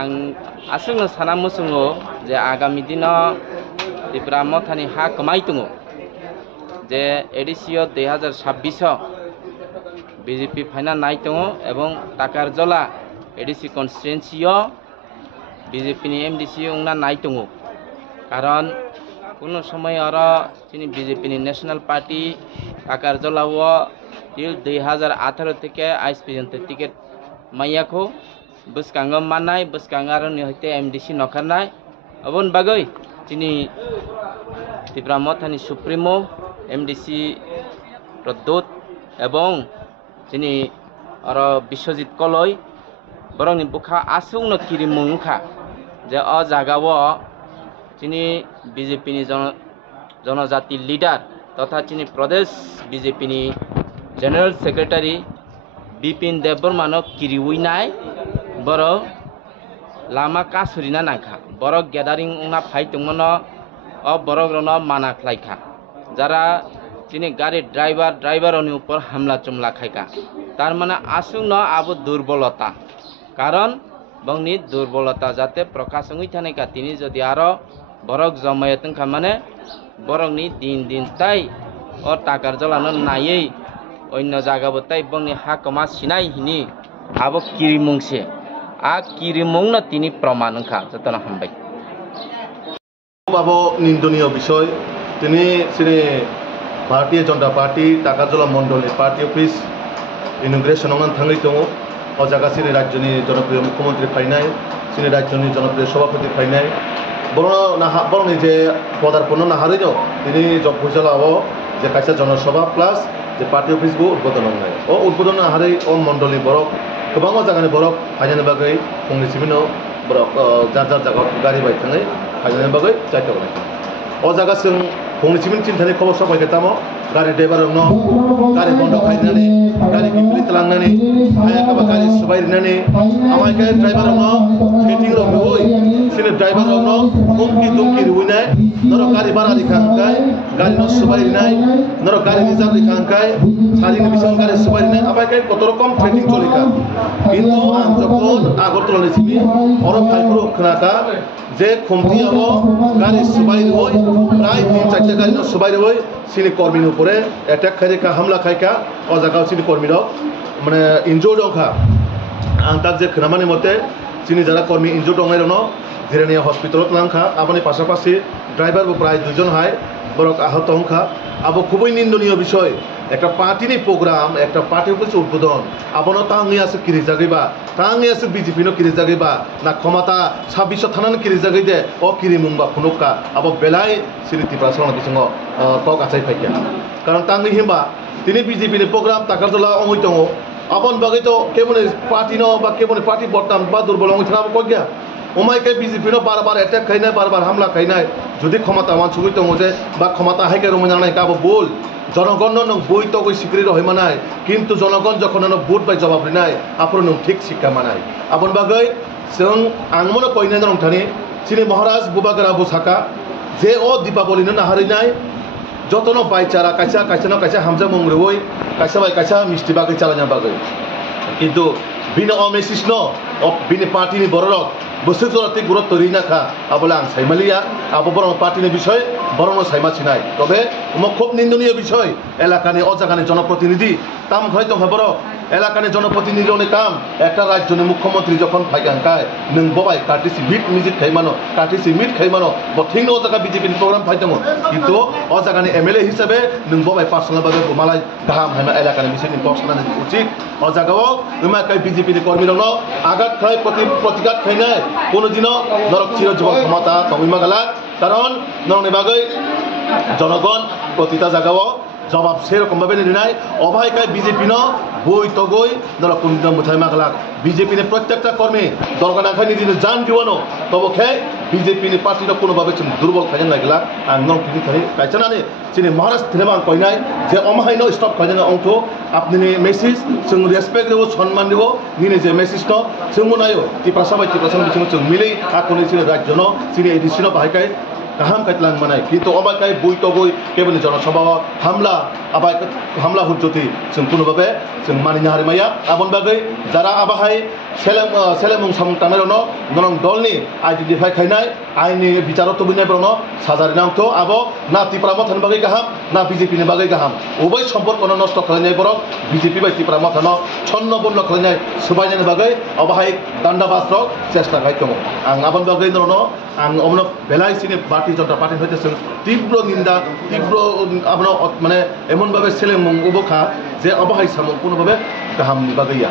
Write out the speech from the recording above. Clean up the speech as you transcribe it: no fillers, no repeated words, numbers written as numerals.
आं आसुंनो साना मुसुङो जे आगामी दिनाव त्रिपुरा मथानि हा कमाई दङ जे एडिसिअ 2026 बीजेपी फाइना नाय दङ एवं टाकारजला एडिसि कन्स्टिटुएन्सियाव बीजेपी नि एमडीसी उंना नाय दङ कारण কোনো সময় আরো তিনি বিজেপি ন্যাশনাল পার্টি টাকারজলাও টিল 2018 থেকে আজ পর্যন্ত টিকিট মাইয়াখো বসকাঙ্গ মানায় বসকাঙ্গার হইতে এমডিসি নখারনায় অবন বাগৈ তিনি ত্রিপুরা মথানি সুপ্রিমো এমডিসি প্রদ্যোত এবং তিনি আরো বিশ্বজিৎ কলই বরংনি বুখা আসুংনো কিরিমুংখা যে অ জাগাও তিনি বিজেপি জনজাতি লিডার তথা তিনি প্রদেশ বিজেপি জেনারেল সেক্রেটারি বিপিন দেববর্মানক কিরিউইনাই বড় লামা কাসুরিনা নাখা বড় গ্যাদারিং উনা ফাইতংমন অ বড়গ্রন মানা খাইখা যারা তিনি গাড়ি ড্রাইভারনি উপর হামলা চুমলা খাইকা তার মানে আসুং ন আবো দুর্বলতা কারণ বংনি দুর্বলতা যাতে প্রকাশ হই থানেকা তিনি যদি আরো বরক জমায়েতন মানে বরকনি দিন দিন তাই ও টাকার জলানো নাইই অন্য জায়গাবো তাই বংনি হা কমা সিনাই হিনি আবো কিরিমুংসে আ কিরিমুং না তিনি প্রমাণ খা যতন হামবাই বাবো নিন্দনীয় বিষয় তিনি শ্রী ভারতীয় জনতা পার্টি টাকারজলা মন্ডলী পার্টি অফিস ইনগ্রেশন থাঙ্গই দङ ও জায়গা শ্রী রাজ্যনি জনপ্রিয় মুখ্যমন্ত্রী ফাইনাই শ্রী রাজ্যনি জনপ্রিয় সভাপতি ফাইনাই বরং যে পদার্পণ নাহারিন তিনি জগভুজলাও যে কাইসা জনসভা প্লাস যে পার্টি অফিস বো উদ্বোধন নাই ও উদ্বোধন নাহারি ও মন্ডলী বরক गोबां जायगानि बरक फायनायनि बागै फंनैसोनो बरक जार जायगा गारि बाय थाङै फायनायनि बागै जायगा बाय अ जायगा जों फंनैसोनि चिन्तानि खबर सबायखौ तामो गारि ड्राइभारनो गारि बन्द खालामनानै गारि किमप्लिट खालामनानै आयाखौबा गारि सुबायनानै आमायखौ ड्राइभारनो फिटिं रहोय सिने ड्राइभारनो हुमकि दुमकि रुइनाय नर गारि भारा दिखांकाय गारि न सुबायनाय नर गारि रिजार्भ दिखांकाय सारिनि बिसं गारि सुबायनाय आमायखौ कत रकम ट्रेनिं चलिका কিন্তু आं যখন আগরতলা নিছিবি অর ফাইপুর খনাকা যে খমতিয়াবো গাড়ি সুবাই হই প্রায় 3-4টা গাড়ি ন সুবাই হই সিনি কর্মীর উপরে অ্যাটাক খাইকা হামলা খাইকা ও জায়গা সিনি কর্মীর মানে ইনজোর্ড অখা আং তাক যে খনামানি মতে সিনি যারা কর্মী ইনজোর্ড অংনাই রন ধীরেনিয়া হসপিটালত লাংখা আপনি পাশাপাশি ড্রাইভারও প্রায় 2 জন হয় বরক আহত হংখা আবো খুবই নিন্দনীয় বিষয় একটা পার্টিনি প্রোগ্রাম একটা পার্টি অফিস উদ্বোধন আবনো তাঙ্গি আছে কিরি জাগিবা তাঙ্গি আছে বিজেপি নো কিরি জাগিবা না ক্ষমতা 26 থানান কিরি জাগি দে ও কিরি মুংবা খুনুকা আবো বেলাই সিরিতি প্রাসন বিসঙ্গ কক আছাই ফাইকা কারণ তাঙ্গি হিমবা তিনি বিজেপি নি প্রোগ্রাম টাকারজলা অঙ্গই দङ আপন বাগৈ তো কেমনে পার্টি নো বা কেমনে পার্টি বর্তাম বা দুর্বল অঙ্গই থানা কইয়া ওমাইকে বিজেপি নো বারবার অ্যাটাক খাইনায় বারবার হামলা খাইনায় যদি ক্ষমতা মান সুগৈ দङ যে বা ক্ষমতা হাইকে রমজানাই কাবো বল জনগণ বই তো স্বীকৃতি রহে মানায় কিন্তু জনগণ যখন ভোট বাই জবাব নাই আপনার ঠিক শিক্ষা মানায় আপন বাগৈ जों आं मनो कइना नंथानि सिनि महाराज बुबागरा बुसाका जे ओ दीपावली न नाहारिनाय जतनो बायचारा कायसा कायसा कायसा हामजा मंग्रवै कायसा बाय कायसा मिस्टि बागै चालाना बागै किन्तु बिनो अमेसिस न बिनि पार्टीनि बररक बोसोर जराति गुरुत्व रिनाखा आबला आं साइमालिया आबो बरं पार्टीनि विषय बरं साइमासिनाय तबे খুব নিন্দনীয় বিষয় এলাকানি অজাগানি জনপ্রতিনিধি কাম হয় তো বড় এলাকানি জনপ্রতিনিধি অনেক কাম একটা রাজ্যনি মুখ্যমন্ত্রী যখন ফাইগানকায় নং ববাই কাটিসি মিট মিজিট খাইমানো কাটিসি মিট খাইমানো বঠিং অজাগা বিজেপি প্রোগ্রাম ফাইদङ কিন্তু অজাগানি এমএলএ হিসাবে নং ববাই পার্সোনাল ভাবে মালাই গাহাম হাইমা এলাকানি বিষয়নি পছনানি উচিত অজাগাও উমাকাই বিজেপি কর্মীরনো আঘাত খাই প্রতিঘাত খাইনায় কোনোদিনও নরক চির জীবন ক্ষমতা তমিমা গালা কারণ নরনি বাগৈ জনগণ প্রতিটা জায়গাও জবাব সেরকম ভাবে নির্ণয় অভায়কায় বিজেপি ন বই তগই ধর কোনদিন মুথাই মাগলাক বিজেপি প্রত্যেকটা কর্মী দরকার না খাই নিজে জান জীবনও তবে খেয়ে বিজেপি পার্টিটা কোনোভাবে দুর্বল খাইজান লাগলা আর নং তিনি খাই কাইচানানে চিনি মহারাজ থিনেবাং কইনাই যে অমাহাইন স্টপ খাইজানা অংথ আপনি মেসেজ जों রেসপেক্ট দেব সম্মান দেব নিনে যে মেসেজ ন जों নাইও তি প্রাসাবাই তি প্রাসাম বিসং जों মিলেই আকুনি চিনি রাজ্য ন চিনি addition বাহাইকাই kaham kaitlang manai kintu abakai bui togoi kebel jonasabha hamla hujjoti जों kunobabe जों manina harimaya abon bagai jara abahai selemung samung tamerono gonong dolni identify khainai aini bicharo tobinai brono sajari namto abo na tipramathon bagai gaham na BJP ni bagai gaham ubai সম্পর্কনো নষ্ট খালাইনাই বরং BJP by tipramathano ছন্ন বন্ন খালাইনাই subainai bagai abahai danda basrok চেষ্টা খাইতমো आं abon bagai nono आं अमनो बेलाय सिनि Bharatiya Janata party হইতে जों তীব্র নিন্দা তীব্র আমনো মানে এমন ভাবে সেলেমুং উবখা যে অবহাই সামং কোনোভাবে গাহাম বাগাইয়া